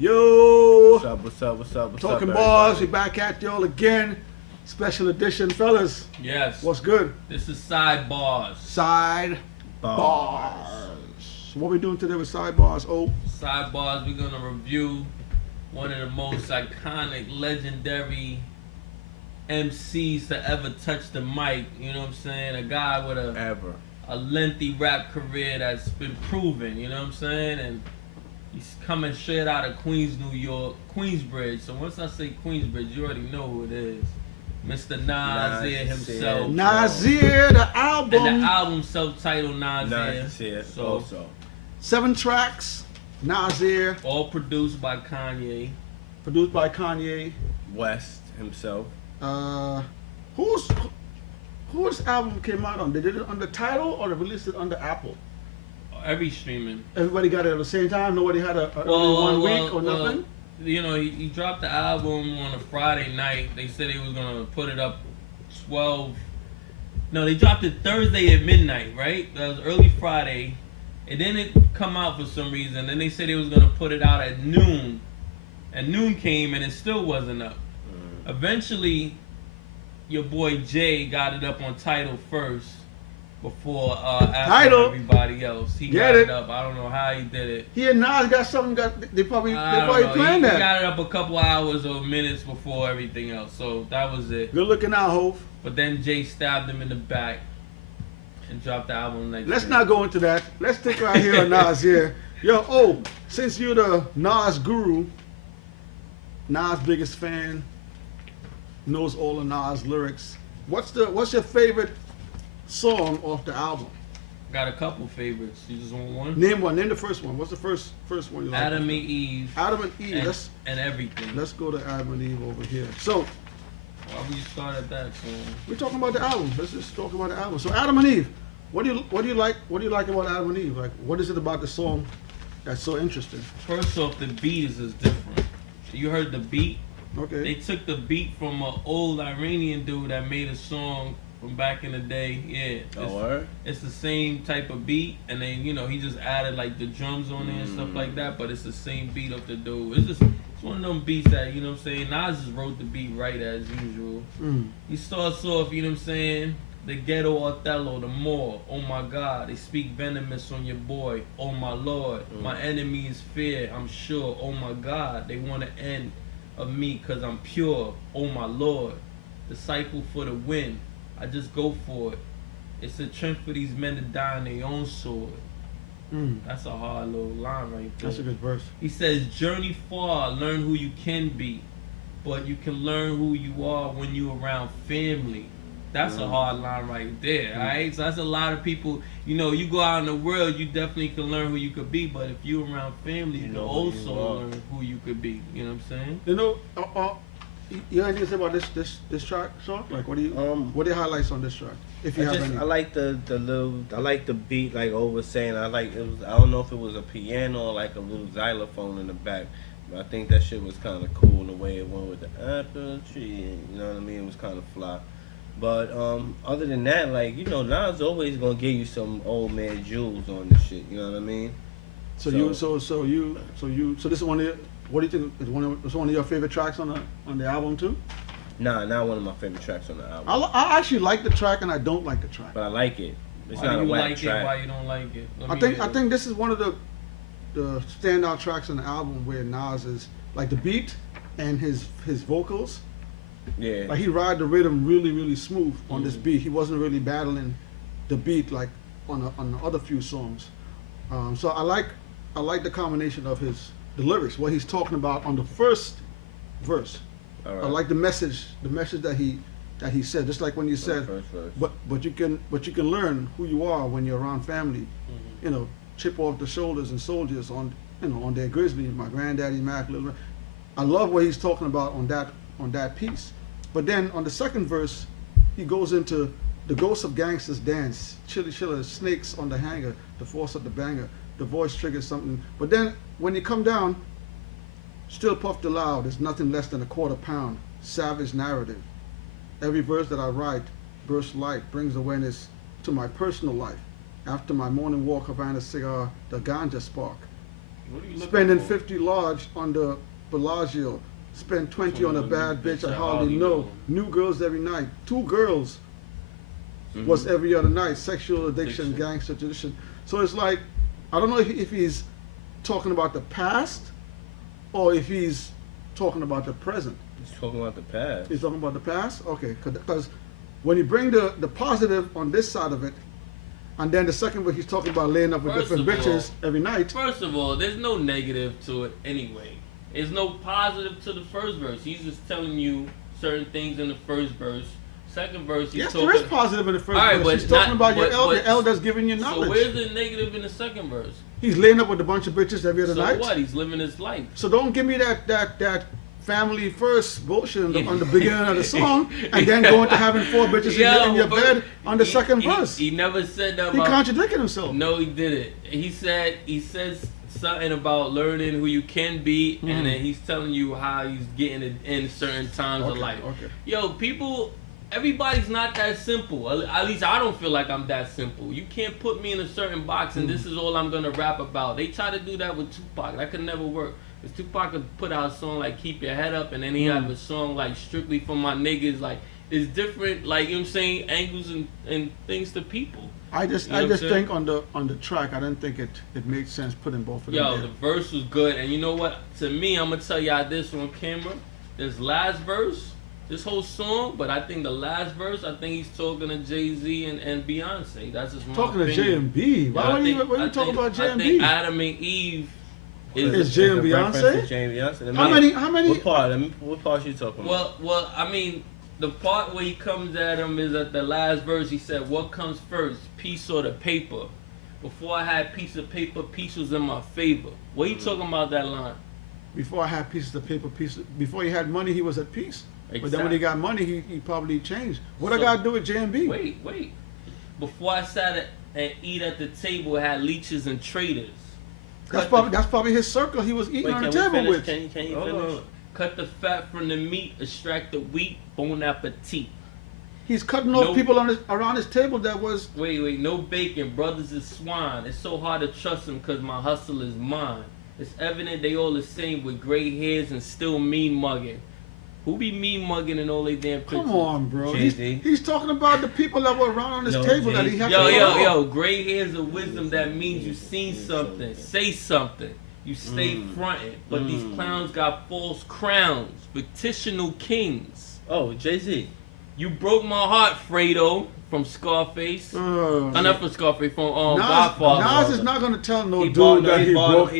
Yo! What's up, what's up, what's up, what's Talking up, bars, we everybody? back at y'all again. Special edition, fellas. Yes. What's good? This is Sidebarz. Sidebarz. What we doing today with Sidebarz? Oh, Sidebarz, we're going to review one of the most iconic, legendary MCs to ever touch the mic. You know what I'm saying? A guy with a lengthy rap career that's been proven. You know what I'm saying? And he's coming straight out of Queens, New York, Queensbridge. So once I say Queensbridge, you already know who it is. Mr. Nasir himself. Nasir, the album. And the album self-titled Nasir. Nasir, So, also. 7 tracks. Nasir. all produced by Kanye. Produced by Kanye. West himself. Whose album came out on? They did it under Tidal or they released it under Apple? Every streaming. Everybody got it at the same time? Nobody had a one week or nothing? You know, he dropped the album on a Friday night. They said he was gonna put it up 12. No, they dropped it Thursday at midnight, right? That was early Friday. It didn't come out for some reason. Then they said they was gonna put it out at noon. And noon came and it still wasn't up. Eventually, your boy Jay got it up on Tidal first before after everybody else. He got it up. I don't know how he did it. He and Nas got something. They probably planned that. He got it up a couple hours or minutes before everything else. So that was it. Good looking out, Hov. But then Jay stabbed him in the back and dropped the album next Let's day. not go into that. Let's stick right here on Nas here. Yo, since you're the Nas guru, Nas' biggest fan, knows all the Nas lyrics. What's your favorite song off the album? Got a couple favorites. You just want one? Name one. Name the first one. What's the first one you like? Adam and Eve. Adam and Eve. And everything. Let's go to Adam and Eve over here. So Why would you start at that song? we're talking about the album. Let's just talk about the album. So Adam and Eve. What do you like about Adam and Eve? Like, what is it about the song that's so interesting? First off, the beat is different. You heard the beat? Okay. They took the beat from an old Iranian dude that made a song from back in the day. Yeah. It's the same type of beat, and then he just added like the drums on there and stuff like that. But it's the same beat of the dude. It's one of them beats that you know what I'm saying. Nas just wrote the beat right as usual. He starts off, you know what I'm saying. The ghetto Othello, the Moor, oh my God, they speak venomous on your boy, oh my Lord. My enemy is fear, I'm sure, oh my God, they want to end of me cause I'm pure, oh my Lord. Disciple for the win, I just go for it. It's a trend for these men to die on their own sword. That's a hard little line right there. That's a good verse. He says, journey far, learn who you can be, but you can learn who you are when you around family. That's a hard line right there, alright? So that's a lot of people, you go out in the world, you definitely can learn who you could be, but if you around family, you can also learn who you could be. You know what I'm saying? You have anything to say about this track, Sean? Like, what are your highlights on this track? If you have any. I like I like the beat, like O was saying. I don't know if it was a piano or like a little xylophone in the back, but I think that shit was kind of cool the way it went with the apple tree. You know what I mean? It was kind of fly. But other than that, like Nas always gonna give you some old man jewels on this shit. You know what I mean? So this is one of your, what do you think? It's one of your favorite tracks on the album too? Nah, not one of my favorite tracks on the album. I actually like the track and I don't like the track. But I like it. It's Why not do a you whack like track. it? Why you don't like it? I think this is one of the standout tracks on the album where Nas is like the beat and his vocals. Yeah. Like he ride the rhythm really, really smooth on this beat. He wasn't really battling the beat like on the other few songs. So I like the combination of the lyrics, what he's talking about on the first verse. All right. I like the message that he said. Just like when you said, but you can learn who you are when you're around family. Chip off the shoulders and soldiers on their grizzly. My granddaddy Mac. I love what he's talking about on that piece. But then on the second verse, he goes into the ghosts of gangsters dance, chili chiller, snakes on the hanger, the force of the banger, the voice triggers something. But then when you come down, still puffed aloud, there's nothing less than a quarter pound, savage narrative. Every verse that I write bursts light, brings awareness to my personal life. After my morning walk, Havana cigar, the ganja spark. spending 50 large on the Bellagio, spend 20 on a bad bitch I hardly know, new girls every night, 2 girls was every other night, sexual addiction, gangster tradition. So it's like, I don't know if he's talking about the past or if he's talking about the present. He's talking about the past. He's talking about the past? Okay, because when you bring the positive on this side of it, and then the second one he's talking about laying up with different bitches every night. First of all, there's no negative to it anyway. There's no positive to the first verse. He's just telling you certain things in the first verse. Second verse, he's talking... Yes, there is positive in the first verse. He's talking about your elder's giving you knowledge. So where's the negative in the second verse? He's laying up with a bunch of bitches every other night. So what? He's living his life. So don't give me that family first bullshit on the beginning of the song, and then going to having 4 bitches in your bed on the second verse. He never said that. He contradicted himself. No, he didn't. He says something about learning who you can be, and then he's telling you how he's getting it in certain times of life. Okay. Yo, people, everybody's not that simple. At least I don't feel like I'm that simple. You can't put me in a certain box, and this is all I'm gonna rap about. They try to do that with Tupac. That could never work. Because Tupac could put out a song like Keep Your Head Up, and then he have a song like Strictly For My Niggas. Like, it's different, like, you know what I'm saying, angles and things to people. I just think on the track, I didn't think it made sense putting both of them. Yo, the verse was good, and you know what? To me, I'm gonna tell y'all this on camera. This last verse, this whole song, but I think the last verse, I think he's talking to Jay-Z and Beyonce. That's just my talking opinion. to J&B. Why are you talking about J&B? I think Adam and Eve is Jay and Beyonce? Jay and Beyonce. How many? What part you talking about? Well, I mean, the part where he comes at him is at the last verse. He said, "What comes first, peace or the paper? Before I had piece of paper, peace was in my favor." What are you talking about that line? Before I had pieces of paper, before he had money, he was at peace. Exactly. But then when he got money, he probably changed. What I got to do with J&B? Wait. Before I sat and eat at the table, it had leeches and traders. That's probably his circle he was eating on the table with. Can you finish? Cut the fat from the meat, extract the wheat, bon appetit. He's cutting off people around his table that was... Wait, no bacon, brothers is swine. It's so hard to trust them because my hustle is mine. It's evident they all the same with gray hairs and still mean mugging. Who be mean mugging in all they damn pictures? Come on, bro. He's talking about the people that were around on his table that he had to Yo, gray hairs of wisdom, that means you seen something. Say something. You stay fronting. But these clowns got false crowns. Fictional kings. Oh, Jay-Z. You broke my heart, Fredo. From Scarface. Not from Scarface, from Godfather. Nas is not going to tell no dude that he broke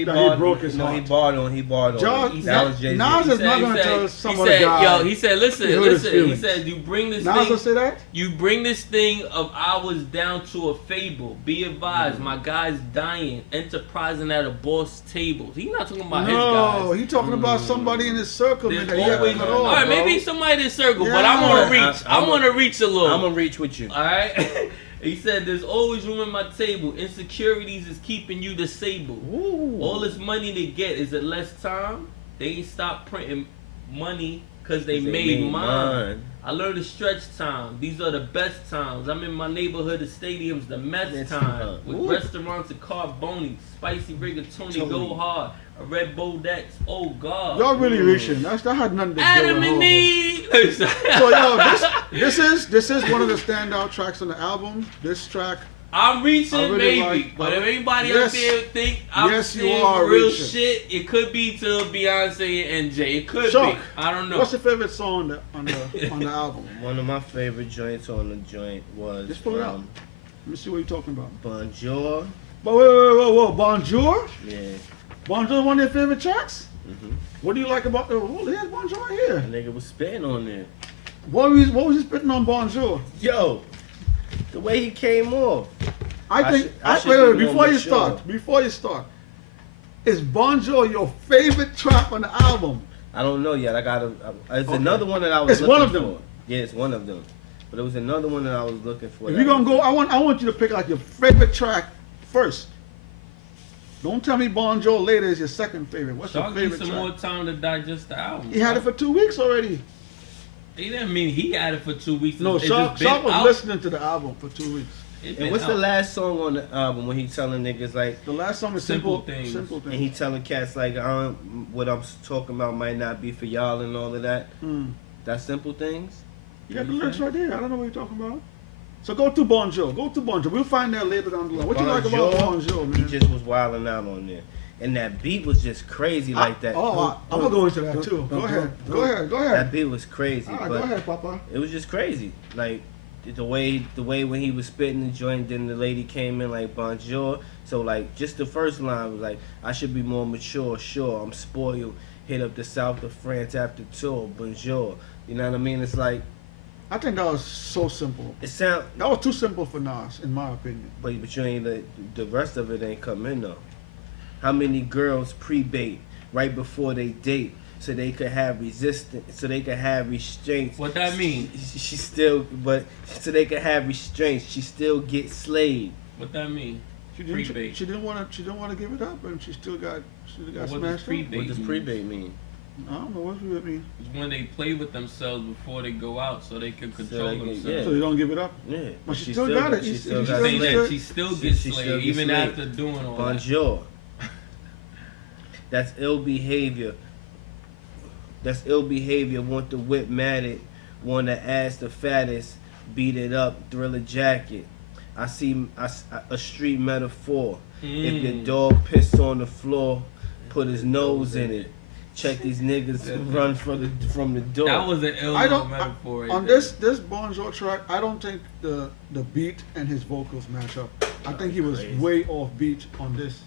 his heart. He barred on. That was Jay-Z. Nas is not going to tell some other guy. Yo, he said, listen. He said, you bring this Nas thing. will say that? You bring this thing of ours down to a fable. Be advised, my guy's dying, enterprising at a boss table. He's not talking about his guys. No, he's talking about somebody in his circle. All right, maybe somebody in his circle, but I want to reach. I want to reach a little. I'm going to reach with you. Alright? He said, there's always room at my table. Insecurities is keeping you disabled. Ooh. All this money they get, is it less time? They ain't stopped printing money because they made mine. I learned to stretch time. These are the best times. I'm in my neighborhood of stadiums, the Mets time. With restaurants and carboni, spicy rigatoni, go hard. A red Bodex, oh God. Y'all really reaching. That had nothing to do with Adam and Eve. So yo, this is one of the standout tracks on the album. This track, I'm reaching, really maybe. But if anybody out there think I'm saying real reaching. shit, it could be to Beyonce and Jay. It could Chuck, be. I don't know. What's your favorite song on the album? One of my favorite joints on the joint was Just pull it out. Let me see what you're talking about. Bonjour. But whoa, Bonjour? Yeah. Bonjour, one of your favorite tracks? Mm-hmm. What do you like about the? Oh, there's Bonjour right here. That nigga was spitting on there. What was he spitting on Bonjour? Yo, the way he came off. Wait, before you start, is Bonjour your favorite track on the album? I don't know yet. It's another one that I was. It's one of them. For. Yeah, it's one of them. But it was another one that I was looking for. If you're gonna go, I want you to pick out your favorite track first. Don't tell me Bonjour later is your second favorite. What's your favorite track? Some more time to digest the album. He had it for 2 weeks already. He didn't mean he had it for 2 weeks. No, Shark was listening to the album for 2 weeks. And what's the last song on the album when he telling niggas like the last song is simple things. Simple things. And he telling cats like what I'm talking about might not be for y'all and all of that. That's Simple Things. You got the lyrics right there. I don't know what you're talking about. So go to Bonjour. Go to Bonjour. We'll find that later down the line. What you like about Bonjour, man? He just was wilding out on there. And that beat was just crazy like that. I'm going to go into that too. Go ahead. That beat was crazy. All right, go ahead, Papa. It was just crazy. Like, the way when he was spitting the joint, then the lady came in like Bonjour. So, like, just the first line was like, I should be more mature, sure, I'm spoiled. Hit up the south of France after tour, Bonjour. You know what I mean? It's like, I think that was so simple. That was too simple for Nas, in my opinion. But you ain't the rest of it ain't come in though. How many girls pre-bait right before they date so they could have resistance, so they could have restraints? What that mean? She still, but so they could have restraints. She still gets slayed. What that mean? She didn't want to give it up, and she still got smashed. What does pre-bait mean? I don't know what it mean. It's when they play with themselves before they go out, so they can control themselves. Yeah. So they don't give it up. Yeah, but she still got it. She still gets slayed, even after doing all that. Bonjour. That's ill behavior. That's ill behavior. Want the whip matted. Want to ass the fattest. Beat it up. Thriller jacket. I see a street metaphor. If your dog piss on the floor, put his nose in it. Check these niggas run from the door. That was an ill metaphor. On this Bonjour track, I don't think the beat and his vocals match up. I think he was way off beat on this.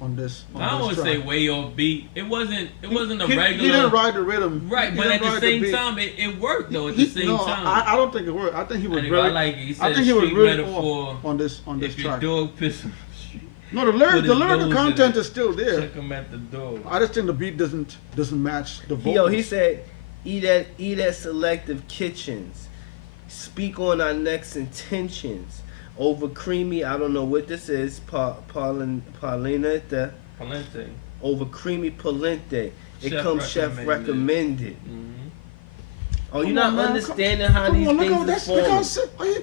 I don't want to say way off beat. It wasn't a regular. He didn't ride the rhythm. Right, but at the same time, it worked though. At the same time, I don't think it worked. I think he was really. I like it. He said I think he was really off on this if track. If your dog pisses on the street. No, the lyrical content is still there. Check him at the door. I just think the beat doesn't match the vocals. Yo, he said, eat at selective kitchens. Speak on our next intentions. Over creamy, I don't know what this is. Paulina. Palente. Over creamy polente. It comes chef recommended. Oh, you're not understanding how these things are formed.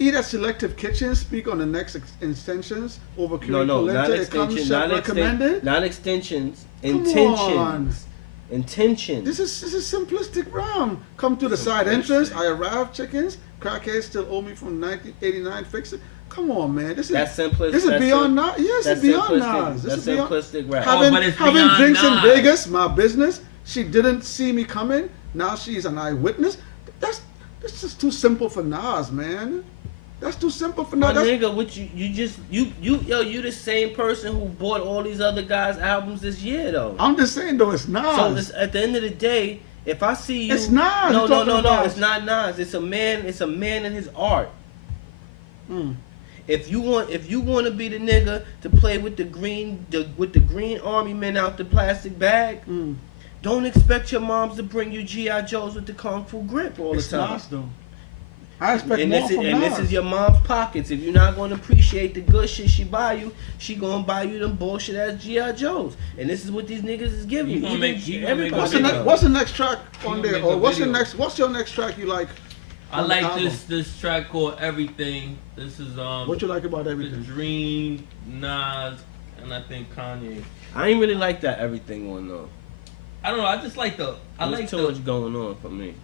Eat at selective kitchens. Speak on the next extensions. Over creamy polente. Not It comes chef recommended. Not extensions. Intentions. Intentions. This is simplistic rhyme. Come to the side entrance. I arrive chickens. Crackheads still owe me from 1989. Fix it. Come on, man. This is simplistic. This is beyond Nas. Yes, it's beyond Nas. That's simplistic rap. Having drinks in Vegas, my business. She didn't see me coming. Now she's an eyewitness. That's just too simple for Nas, man. That's too simple for Nas. My nigga, what you the same person who bought all these other guys' albums this year though. I'm just saying though, it's Nas. So at the end of the day, if I see you, it's Nas. No, it's not Nas. It's a man in his art. If you want to be the nigga to play with the green army men out the plastic bag, don't expect your moms to bring you G.I. Joes with the Kung Fu grip all the time. Nas, though. I expect more from Nas. And this is your mom's pockets. If you're not going to appreciate the good shit she buy you, she going to buy you them bullshit ass G.I. Joes. And this is what these niggas is giving you. What's the next track on there? Or what's your next track you like? I like this track called Everything. This is what you like about Everything? The Dream, Nas, and I think Kanye. I ain't really like that Everything one though. I don't know. I just like the. There's too much going on for me.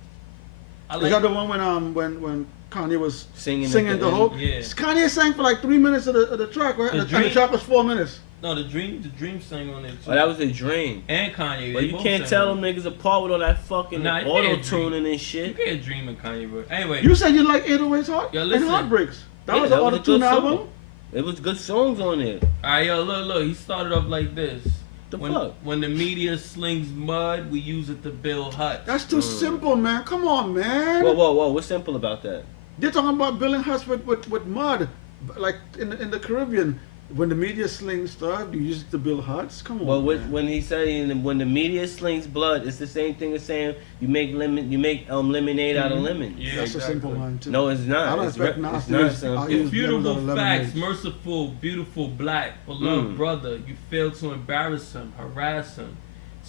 Is that the one when Kanye was singing the whole? Yeah. Kanye sang for like 3 minutes of the track, right? And the track was 4 minutes. No, the Dream sang on it too. Oh, that was the Dream. And Kanye. But you can't tell them niggas apart with all that fucking auto-tuning and shit. You can't Dream and Kanye, bro. Anyway. You said you like 808's Heart and Heartbreaks. That was an auto-tune album? It was good songs on there. Alright, yo, look. He started off like this. Fuck? When the media slings mud, we use it to build huts. That's too simple, man. Come on, man. Whoa. What's simple about that? They're talking about building huts with mud. Like in the Caribbean. When the media slings stuff, you use it to build huts? Come on. Well, when he's saying when the media slings blood, it's the same thing as saying you make lemonade out of lemons. Yeah, that's a simple line too. No, it's not. I don't expect Nas to use beautiful facts, merciful, beautiful black, beloved brother. You fail to embarrass him, harass him.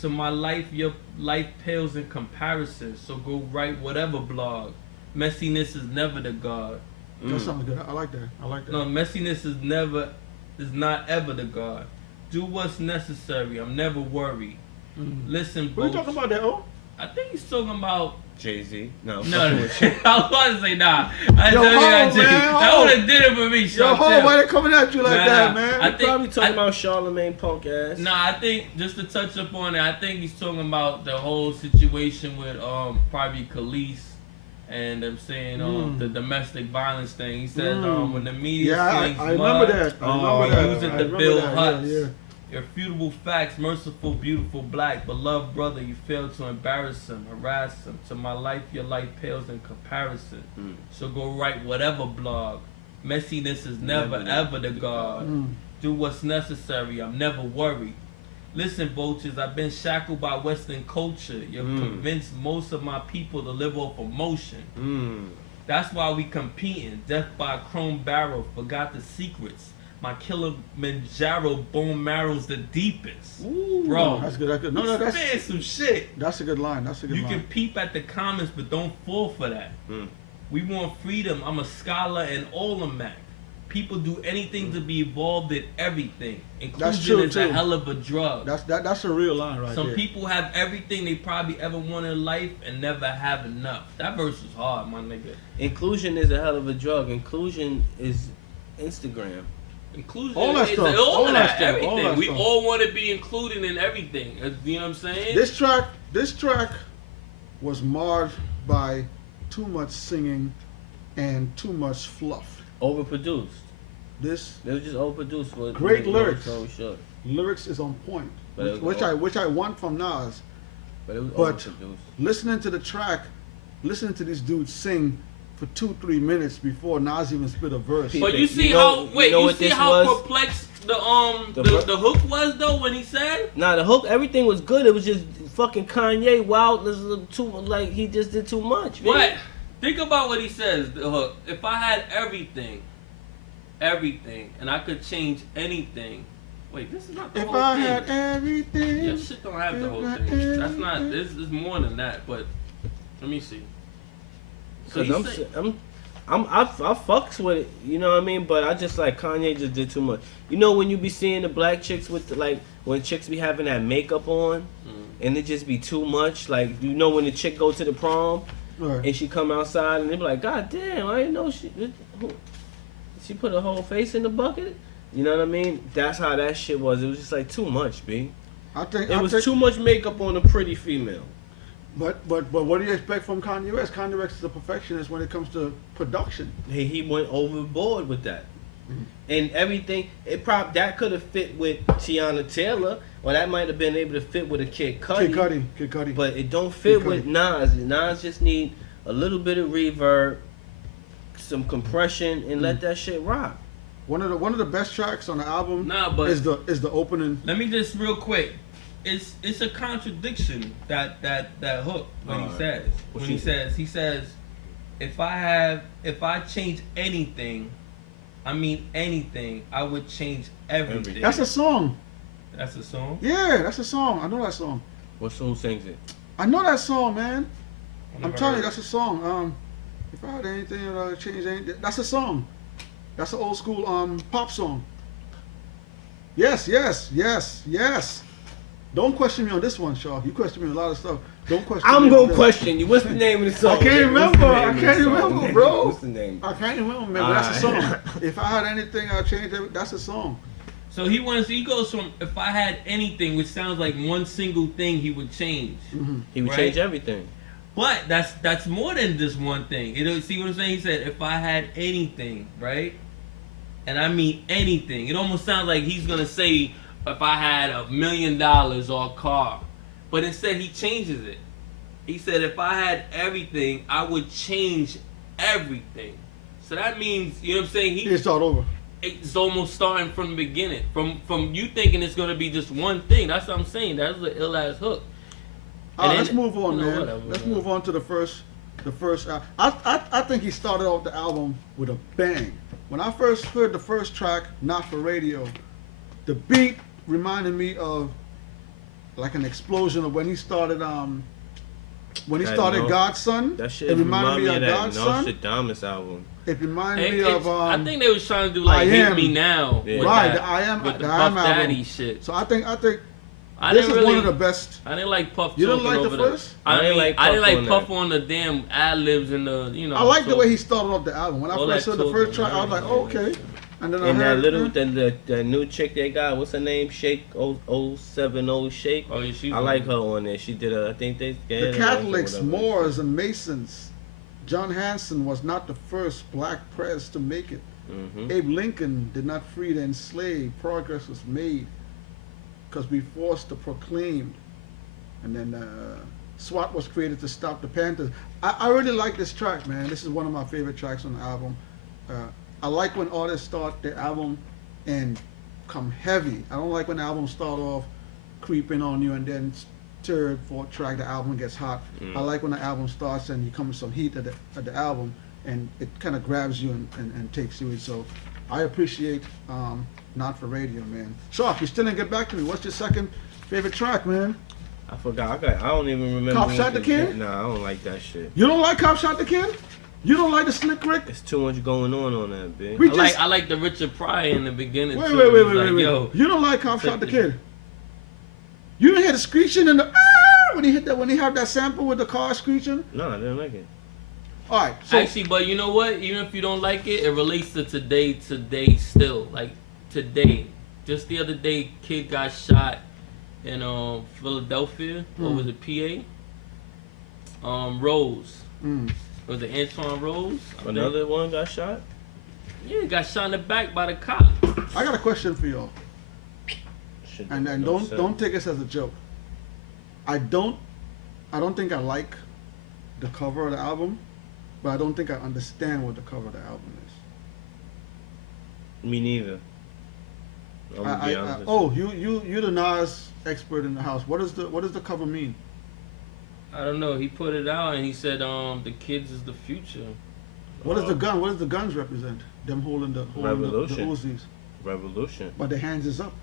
To my life, your life pales in comparison. So go write whatever blog. Messiness is never the god. That sounds good. I like that. I like that. No, messiness is not ever the God. Do what's necessary. I'm never worried. Listen, what are you talking about there, oh? I think he's talking about Jay-Z. No. No. I was about to say nah. That Ho. would have did it for me, Sean. Yo, why they coming at you like that, man? I think probably talking about Charlamagne punk ass. Nah, I think just to touch up on it, I think he's talking about the whole situation with probably Khalees and them saying the domestic violence thing. He said when the media sings I remember that. I remember that. using the Bill Hutz. Irrefutable facts, merciful, beautiful, black, beloved brother, you failed to embarrass him, harass him. To my life, your life pales in comparison. So go write whatever blog. Messiness is never ever the God. Do what's necessary, I'm never worried. Listen, vultures, I've been shackled by Western culture. You've convinced most of my people to live off emotion. That's why we competing. Death by a chrome barrel, forgot the secrets. My Kilimanjaro bone marrow's the deepest. Ooh, bro. That's good. That's good. No, that's saying some shit. That's a good line. That's a good line. You can peep at the comments, but don't fall for that. We want freedom. I'm a scholar and all of Mac. People do anything to be involved in everything. Inclusion is a hell of a drug. That's a real line right there. Some people have everything they probably ever wanted in life and never have enough. That verse was hard, my nigga. Inclusion is a hell of a drug. Inclusion is Instagram. Inclusion all that is stuff. all that stuff. everything. All that we stuff. all want to be included in everything. You know what I'm saying? This track was marred by too much singing and too much fluff. Overproduced. They were just overproduced for great lyrics. So short. Lyrics is on point, But which I want from Nas. But it was overproduced. Listening to the track, listening to these dudes sing for 2-3 minutes before Nas even spit a verse. But you see how perplexed the hook was though when he said? Nah, the hook, everything was good. It was just fucking Kanye wild. He just did too much. Man. What? Think about what he says. The hook. If I had everything, and I could change anything. Wait, this is not the whole thing. If I had everything. Yeah, shit don't have the whole thing. That's not. This is more than that. But let me see. So I fucks with it, you know what I mean? But I just like Kanye just did too much. You know when you be seeing the black chicks with when chicks be having that makeup on, and it just be too much. Like you know when the chick go to the prom, and she come outside and they be like, God damn, I didn't know she put her whole face in the bucket. You know what I mean? That's how that shit was. It was just like too much, B. It was too much makeup on a pretty female. But what do you expect from Kanye West? Kanye West is a perfectionist when it comes to production. He went overboard with that. And everything, that could have fit with Tiana Taylor, or that might have been able to fit with a Kid Cudi. Kid Cudi. But it don't fit with Nas. Nas just need a little bit of reverb, some compression, and let that shit rock. One of the best tracks on the album is the opening. Let me just real quick. It's a contradiction that hook when he says if I change anything, I mean anything, I would change everything. That's a song. That's a song? Yeah, that's a song. I know that song. What song sings it? I know that song, man. I'm telling you, that's a song. If I had anything, I would change anything. That's a song. That's an old school pop song. Yes. Don't question me on this one, Shaw. You question me on a lot of stuff. Don't question me. I'm going to question you. What's the name of the song? I can't remember, bro. What's the name? I can't remember, man. But that's a song. If I had anything, I'd change it. That's a song. So he goes from if I had anything, which sounds like one single thing he would change. Mm-hmm. He would change everything. But that's more than just one thing. See what I'm saying? He said, if I had anything, right? And I mean anything. It almost sounds like he's going to say, if I had $1 million or a car. But instead he changes it. He said, if I had everything, I would change everything. So that means, you know what I'm saying? He start over. It's almost starting from the beginning. From you thinking it's going to be just one thing. That's what I'm saying. That's an ill-ass hook. Let's move on, man. Let's move on to the first. I think he started off the album with a bang. When I first heard the first track, Not For Radio, the beat reminded me of like an explosion of when he started when he started Godson, that shit it reminded me of that Godson. Nostradamus album. It reminded me of. I think they was trying to do like Hit Me Now. Yeah. With right, that, the I Am, with the the Puff I Am Daddy album. shit. So I think I this didn't is really, one of the best. I didn't like Puff. You didn't talking like the over first? I didn't like Puff on on the damn ad libs and the I like the way he started off the album. When I first heard the first track, I was like, oh, okay. And then and I heard that little the new chick they got, what's her name? Shake 070 Shake. Oh, yeah, I like her on there. She did I think they the Catholics, Moors, and Masons. John Hanson was not the first black press to make it. Mm-hmm. Abe Lincoln did not free the enslaved. Progress was made because we forced the proclaimed. And then SWAT was created to stop the Panthers. I really like this track, man. This is one of my favorite tracks on the album. I like when artists start their album and come heavy. I don't like when the albums start off creeping on you and then third, fourth track the album gets hot. I like when the album starts and you come with some heat at the album and it kind of grabs you and takes you in. So I appreciate Not For Radio, man. Sharp, you still didn't get back to me. What's your second favorite track, man? I forgot. I don't even remember. Cop Shot the Kid? Nah, I don't like that shit. You don't like Cop Shot the Kid? You don't like the Slick Rick? It's too much going on that, bitch. I like the Richard Pryor in the beginning. Wait, too. wait. Yo, you don't like Cop Shot the Kid? You didn't hear the screeching and the when he hit that, when he had that sample with the car screeching? No, I didn't like it. All right. So, actually, but you know what? Even if you don't like it, it relates to today still. Like today, just the other day, kid got shot in Philadelphia. Or was it PA? Rose. Was it Antoine Rose? Another one got shot? Yeah, he got shot in the back by the cop. I got a question for y'all. And don't take this as a joke. I don't think I like the cover of the album, but I don't think I understand what the cover of the album is. Me neither. You the Nas expert in the house. What does the cover mean? I don't know. He put it out and he said, "The kids is the future." What is the gun? What does the guns represent? Them holding the Uzis. Revolution. But their hands is up.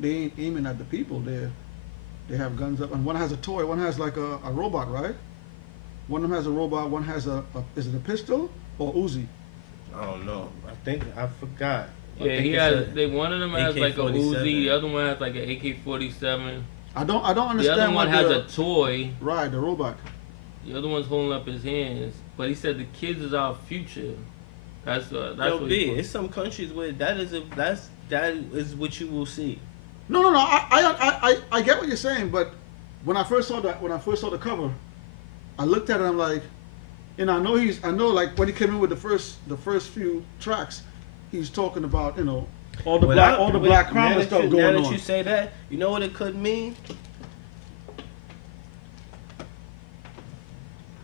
They ain't aiming at the people. They have guns up, and one has a toy. One has like a robot, right? One of them has a robot. One has is it a pistol or Uzi? I don't know. I forgot. Yeah, he has. One of them has like a Uzi. The other one has like an AK-47. I don't understand. The other one has a toy. Right, the robot. The other one's holding up his hands. But he said the kids is our future. That's what it's some countries where that is what you will see. No. I get what you're saying, but when I first saw the cover, I looked at it. I'm like, I know like when he came in with the first few tracks, he's talking about all the black crime and stuff going on. Now that you say that, you know what it could mean?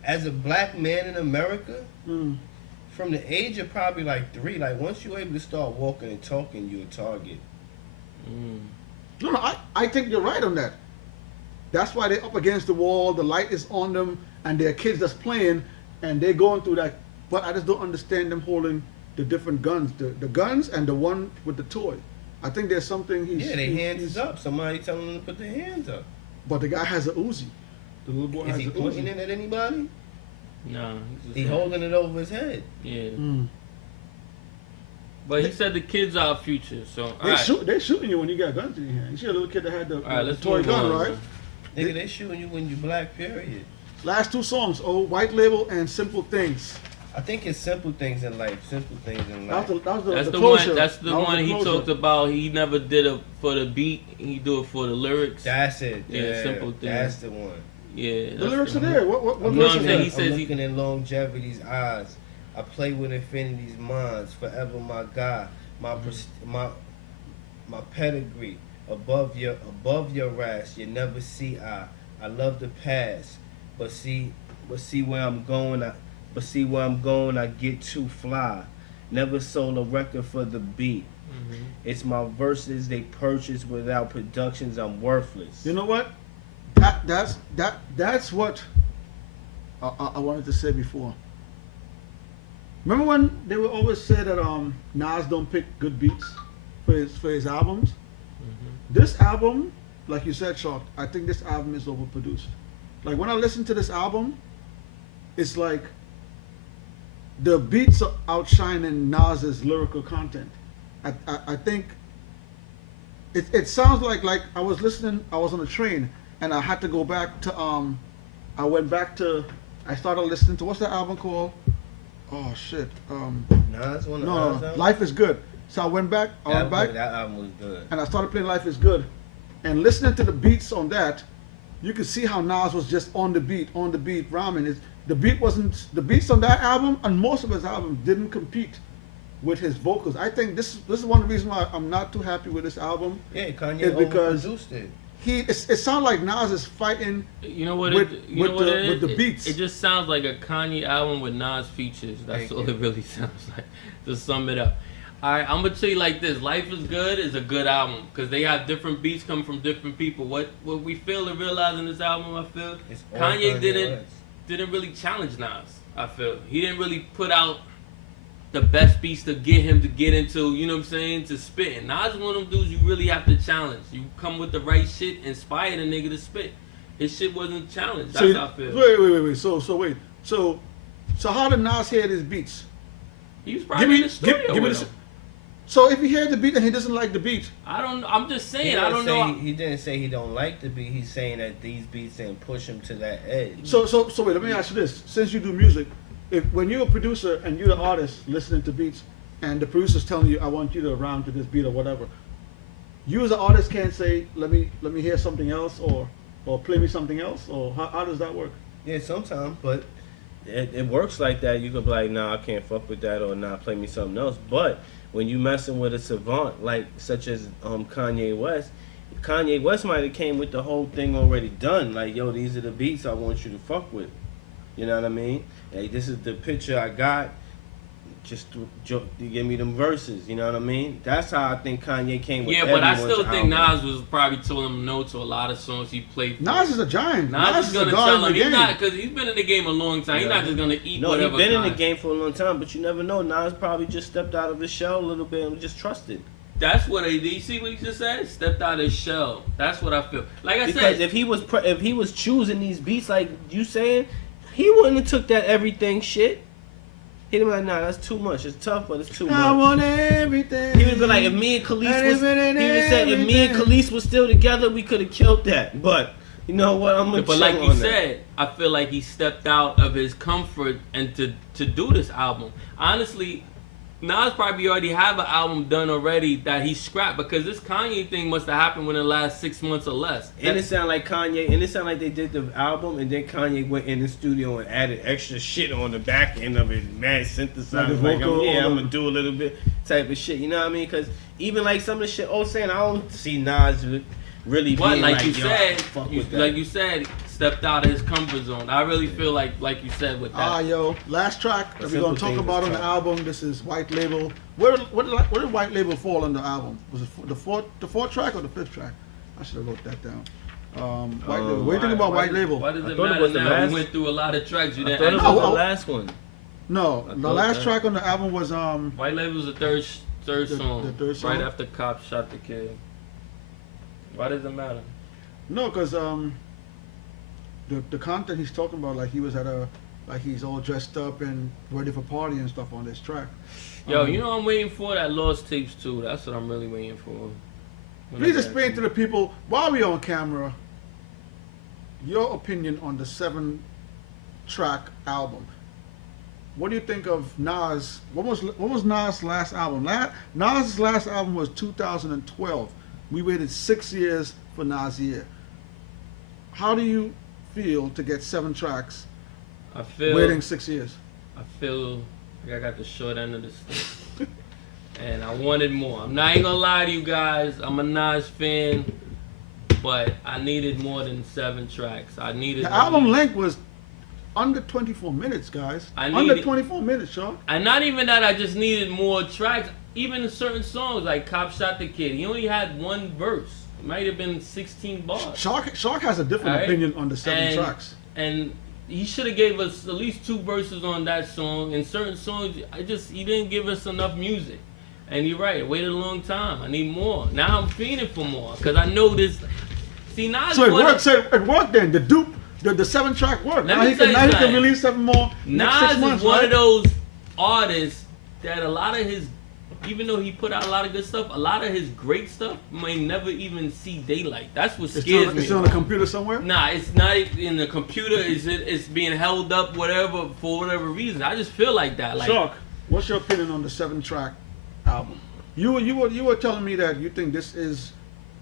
As a black man in America, from the age of probably like 3, like once you're able to start walking and talking, you're a target. No, I think you're right on that. That's why they're up against the wall, the light is on them, and there are kids that's playing, and they're going through that. But I just don't understand them holding the different guns, the guns and the one with the toy. I think there's something their hands is up. Somebody telling them to put their hands up. But the guy has a Uzi. The little boy has a Uzi. Is he pointing it at anybody? No. He's holding it over his head. Yeah. But he said the kids are our future, so they're shooting you when you got guns in your hand. You see a little kid that had the toy gun, right? Nigga, they shooting you when you black, period. Last 2 songs, White Label and Simple Things. I think it's Simple Things in Life. Simple Things in Life. That's the one. That's the one he talked about. He never did it for the beat. He do it for the lyrics. That's it. Yeah, Simple Things. That's the one. Yeah. The lyrics are there. What lyrics are there? He says looking in longevity's eyes. I play with infinity's minds. Forever my God. My pedigree. Above your rash. You never see I love the past. But see where I'm going. I get too fly. Never sold a record for the beat. It's my verses they purchase without productions. I'm worthless. You know what? That's what I wanted to say before. Remember when they would always say that Nas don't pick good beats for his albums? This album, like you said, Chalk, I think this album is overproduced. Like when I listen to this album, it's like the beats are outshining Nas's lyrical content. I think it sounds like I was listening. I was on a train and I had to go back to I went back to. I started listening to what's that album called? Oh shit. Nas one of No, Nas album? Life is Good. So I went back. That album was good. And I started playing Life is Good, and listening to the beats on that, you could see how Nas was just on the beat, rhyming. The beats on that album and most of his albums didn't compete with his vocals. I think this is one of the reasons why I'm not too happy with this album. Yeah, Kanye is because produced it. It sounds like Nas is fighting. You know what? With With the beats. It just sounds like a Kanye album with Nas features. That's all it really sounds like. To sum it up. All right, I'm gonna tell you like this: Life is Good is a good album because they have different beats coming from different people. What we fail to realize in this album, I feel, Kanye didn't really challenge Nas. I feel he didn't really put out the best beats to get him to get into, you know what I'm saying, to spit. And Nas is one of them dudes you really have to challenge. You come with the right shit, inspire the nigga to spit. His shit wasn't challenged. That's how I feel. Wait. Wait. So how did Nas hear his beats? He was probably in the studio with him. So if he heard the beat and he doesn't like the beat, I'm just saying. I don't know. He didn't say he don't like the beat. He's saying that these beats didn't push him to that edge. So wait. Let me ask you this: since you do music, when you're a producer and you're the artist listening to beats, and the producer's telling you, "I want you to rhyme to this beat" or whatever, you as an artist can't say, "Let me hear something else" or play me something else, or how does that work? Yeah, sometimes, but it works like that. You could be like, "Nah, I can't fuck with that," or "Nah, play me something else." But when you messing with a savant like such as Kanye West might have came with the whole thing already done. Like, yo, these are the beats I want you to fuck with. You know what I mean? Hey, this is the picture I got. Just to give me them verses. You know what I mean? That's how I think Kanye came with. Yeah, but I still think album. Nas was probably telling him no to a lot of songs he played. For. Nas is a giant. Nas is gonna tell him. He's not, because he's been in the game a long time. Yeah. He's not just gonna eat whatever. No, he's been in the game for a long time, but you never know. Nas probably just stepped out of his shell a little bit and just trusted. That's what I did. You see what he just said? Stepped out of his shell. That's what I feel. Like I said, if he was choosing these beats like you saying, he wouldn't have took that everything shit. He'd be like, nah, that's too much. It's tough, but it's too much. I want everything. He would be like, if me and Khalees was still together, we could have killed that. But you know what? I'm gonna. But like you said, I feel like he stepped out of his comfort and to do this album. Honestly, Nas probably already have an album done already that he scrapped because this Kanye thing must have happened within the last 6 months or less. And it sound like Kanye, and it sound like they did the album, and then Kanye went in the studio and added extra shit on the back end of it, mad synthesizers, like I'm gonna do a little bit type of shit. You know what I mean? Because even like some of the shit, saying I don't see Nas really being like you said, stepped out of his comfort zone. I really feel like you said with that. Last track that we're gonna talk about on the album. This is White Label. Where did White Label fall on the album? Was it the fourth track or the fifth track? I should have wrote that down. White Label. What do you think about White Label? Why does it matter now? We went through a lot of tracks. You didn't. I thought it was the last one. No, the last track on the album was White Label was the third song. The third song, right after Cops Shot the Kid. Why does it matter? No, because the content he's talking about, like he was like he's all dressed up and ready for party and stuff on this track. Yo, you know I'm waiting for that Lost Tapes too. That's what I'm really waiting for. Please explain to the people while we're on camera your opinion on the 7-track album. What do you think of Nas? What was Nas' last album? Nas' last album was 2012. We waited 6 years for Nasir. How do you feel to get 7 tracks waiting 6 years? I feel like I got the short end of the stick. And I wanted more. I'm not gonna lie to you guys. I'm a Nas fan, but I needed more than 7 tracks. The album length was under 24 minutes, guys. Under 24 minutes, Shark. And not even that, I just needed more tracks. Even in certain songs, like Cop Shot the Kid, he only had 1 verse. It might have been 16 bars. Shark has a different opinion on the 7 tracks. And he should have gave us at least 2 verses on that song. In certain songs, he didn't give us enough music. And you're right, I waited a long time. I need more. Now I'm feeling for more, because I know this. See, Nas. So it worked then. The the 7-track worked. Let Now me he tell can you now he something. can release 7 more next 6 Nas months. is one right? of those artists that a lot of his, even though he put out a lot of good stuff, a lot of his great stuff may never even see daylight. That's what scares me. It's on the computer somewhere? Nah, it's not in the computer. It's being held up, whatever, for whatever reason. I just feel like that. Like, Shark, what's your opinion on the 7-track album? You were telling me that you think this is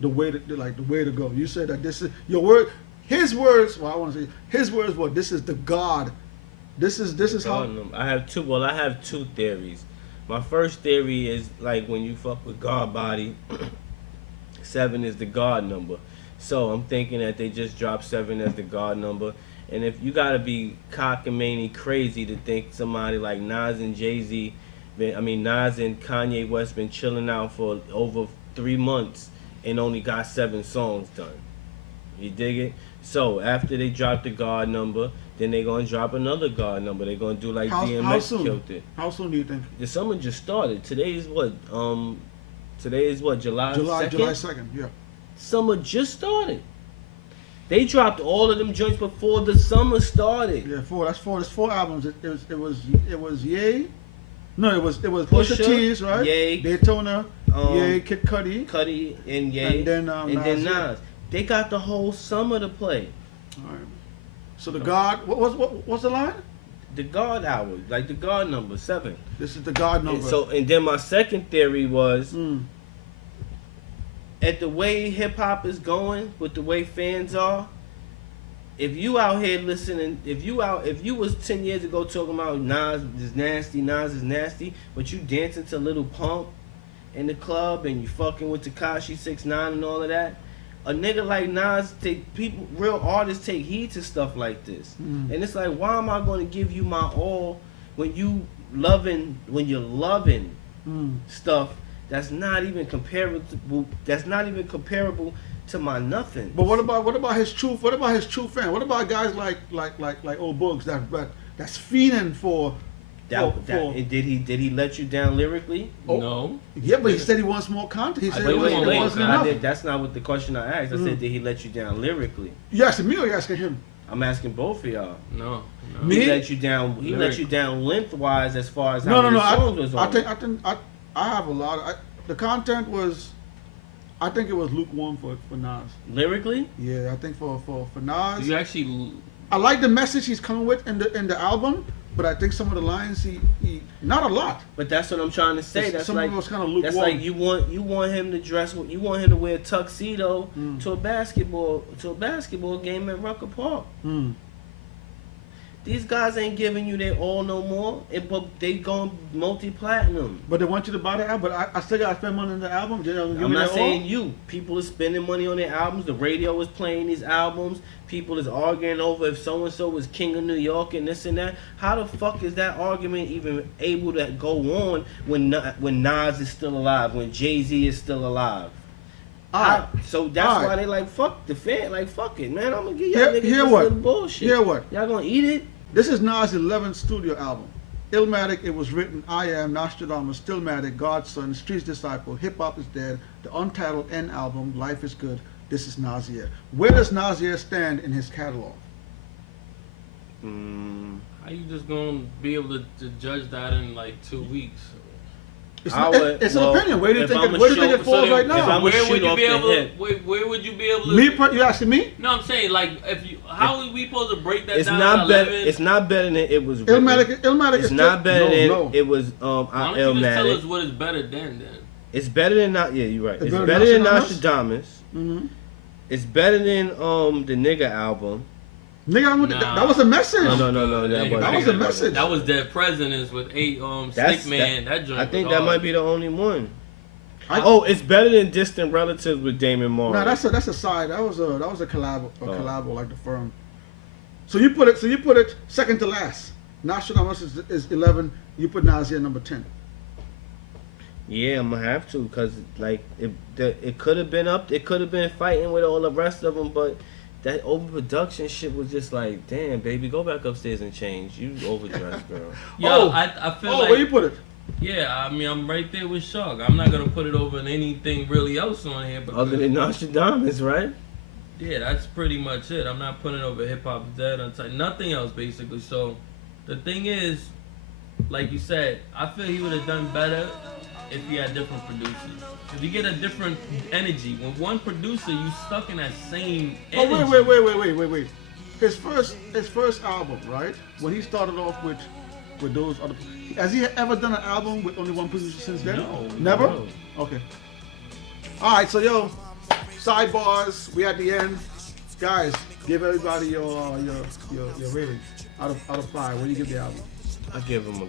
the way to go. You said that this is your word. His words. Well, I want to say his words. What this is the God. This is how. I have two theories. My first theory is like when you fuck with God body, 7 is the God number. So I'm thinking that they just dropped 7 as the God number. And if you gotta be cockamamie crazy to think somebody like Nas and Jay-Z, Nas and Kanye West been chilling out for over 3 months and only got 7 songs done. You dig it? So after they drop the God number, then they're gonna drop another God number. They're gonna do like DMX killed it. How soon do you think? The summer just started. Today is what? July 2nd? July 2nd, yeah. Summer just started. They dropped all of them joints before the summer started. Yeah, 4. That's 4. There's 4 albums. It was Ye. No, it was Pusha T's, right? Ye, Daytona, Ye, Kid Cudi, and Ye, and then Nas. They got the whole summer to play. All right. So the God, what's the line? The God hour, like the God number 7. This is the God number. And then my second theory was, at the way hip hop is going, with the way fans are, if you out here listening, if you was 10 years ago talking about Nas is nasty, but you dancing to Little Pump in the club and you fucking with Tekashi 6ix9ine and all of that, a nigga like Nas, real artists take heed to stuff like this. And it's like, why am I going to give you my all when you're loving stuff that's not even comparable to my nothing. But what about his true fan? What about guys like old Boogs that's fiending for Did he let you down lyrically? No. Yeah, but he said he wants more content. He said it wasn't enough. That's not what the question I asked. I said, did he let you down lyrically? You asking me or you asking him? I'm asking both of y'all. No. Me? He let you down. He let you down lengthwise as far as no. songs was on. I have a lot. The content was. I think it was lukewarm for Nas. Lyrically? Yeah, I think for Nas. You actually. I like the message he's coming with in the album, but I think some of the lines he not a lot. But that's what I'm trying to say. That's some like of it was kind of lukewarm. that's like you want him to dress. You want him to wear a tuxedo to a basketball game at Rucker Park. These guys ain't giving you their all no more. But they going multi-platinum. But they want you to buy the album. But I still got to spend money on the album. I'm not saying you. People are spending money on their albums. The radio is playing these albums. People is arguing over if so-and-so was king of New York and this and that. How the fuck is that argument even able to go on when Nas is still alive, when Jay-Z is still alive? So that's why they like, fuck the fan. Like, fuck it, man. I'm going to give y'all niggas this little bullshit. Hear what? Y'all going to eat it? This is Nas' 11th studio album. Illmatic, it was written, I Am, Nostradamus, Stillmatic, God's Son, Street's Disciple, Hip Hop is Dead, the Untitled N album, Life is Good, This is Nasir. Where does Nasir stand in his catalog? How you just gonna be able to judge that in like 2 weeks? It's an opinion. Where do you think it falls right now? Where would you be able to? You asking me? No, I'm saying like how are we supposed to break that it's down? Not better. It's not better than it was. Illmatic. It's not better than it was. Why don't you just tell us what is better than? It's better than not. Yeah, you're right. It's better than Nostradamus. It's better than the Nigga album. Nigga, that was a message. No. That was a message. That was Dead Presidents with 8 Stickman. That joint. I think that might be the only one. It's better than Distant Relatives with Damon Morris. No, that's a side. That was a collab, like the Firm. So you put it second to last. Nostradamus is 11. You put Nasir number 10. Yeah, I'm gonna have to, cause like it could have been up. It could have been fighting with all the rest of them, but that overproduction shit was just like, damn, baby, go back upstairs and change. You overdressed, girl. Yo, I feel like. Where you put it? Yeah, I mean, I'm right there with Shark. I'm not gonna put it over in anything really else on here. Other than Nostradamus, right? Yeah, that's pretty much it. I'm not putting over hip hop dead on time. Nothing else, basically. So, the thing is, like you said, I feel he would have done better if he had different producers. If you get a different energy, when one producer, you stuck in that same energy. Oh, wait. His first album, right? When he started off with those other, has he ever done an album with only one producer since then? No. Never? No. Okay. Alright, so yo, Sidebarz, we at the end. Guys, give everybody your rating out of 5. What do you give the album? I give him a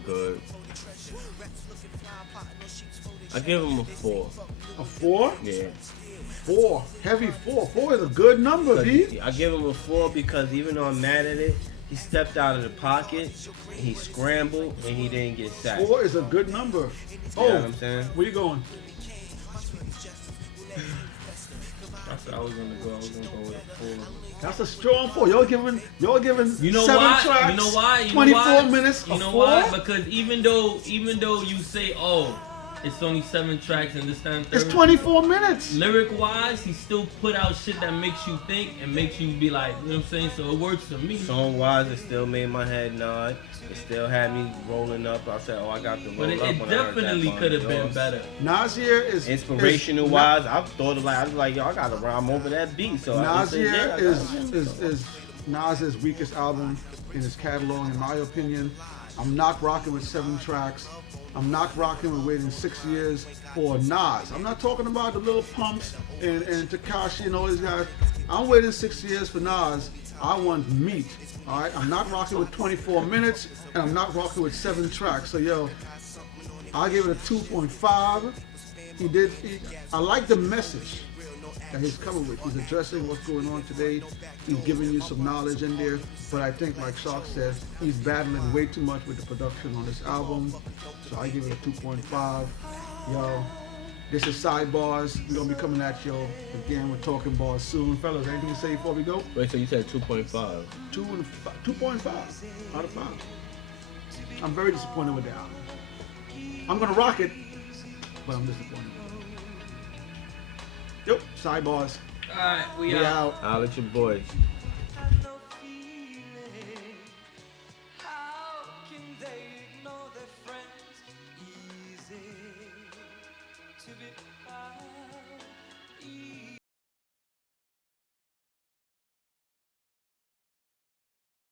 4. A 4? Yeah. 4. Heavy 4. 4 is a good number, B. I give him a 4 because even though I'm mad at it, he stepped out of the pocket, he scrambled, and he didn't get sacked. 4 is a good number. You know what I'm saying? Where you going? I said I was gonna go with a 4. That's a strong 4. Y'all giving You know 7 why? tracks. You know why? 24 minutes. You know 4? why? Because even though you say, oh, it's only 7 tracks and this time It's 24 minutes. Lyric wise, he still put out shit that makes you think and makes you be like, you know what I'm saying? So it works for me. Song wise, it still made my head nod. It still had me rolling up. I said, oh, I got the roll But up. it definitely could have been better. Nasir is inspirational wise. I thought of I was like, yo, I gotta rhyme over that beat. So Nasir is Nas's weakest album in his catalog, in my opinion. I'm not rocking with 7 tracks. I'm not rocking with waiting 6 years for Nas. I'm not talking about the Little Pumps and Tekashi and all these guys. I'm waiting 6 years for Nas. I want meat. All right, I'm not rocking with 24 minutes, and I'm not rocking with 7 tracks. So yo, I'll give it a 2.5. I like the message that he's coming with. He's addressing what's going on today. He's giving you some knowledge in there. But I think, like Shark said, he's battling way too much with the production on this album. So I give it a 2.5. Yo, this is Sidebarz. We're going to be coming at you again with Talking Bars soon. Fellas, anything to say before we go? Wait, so you said 2.5? 2.5 out of 5. I'm very disappointed with the album. I'm going to rock it, but I'm disappointed. Yep, Sidebarz. Alright, we We out. out. I'll let your boys.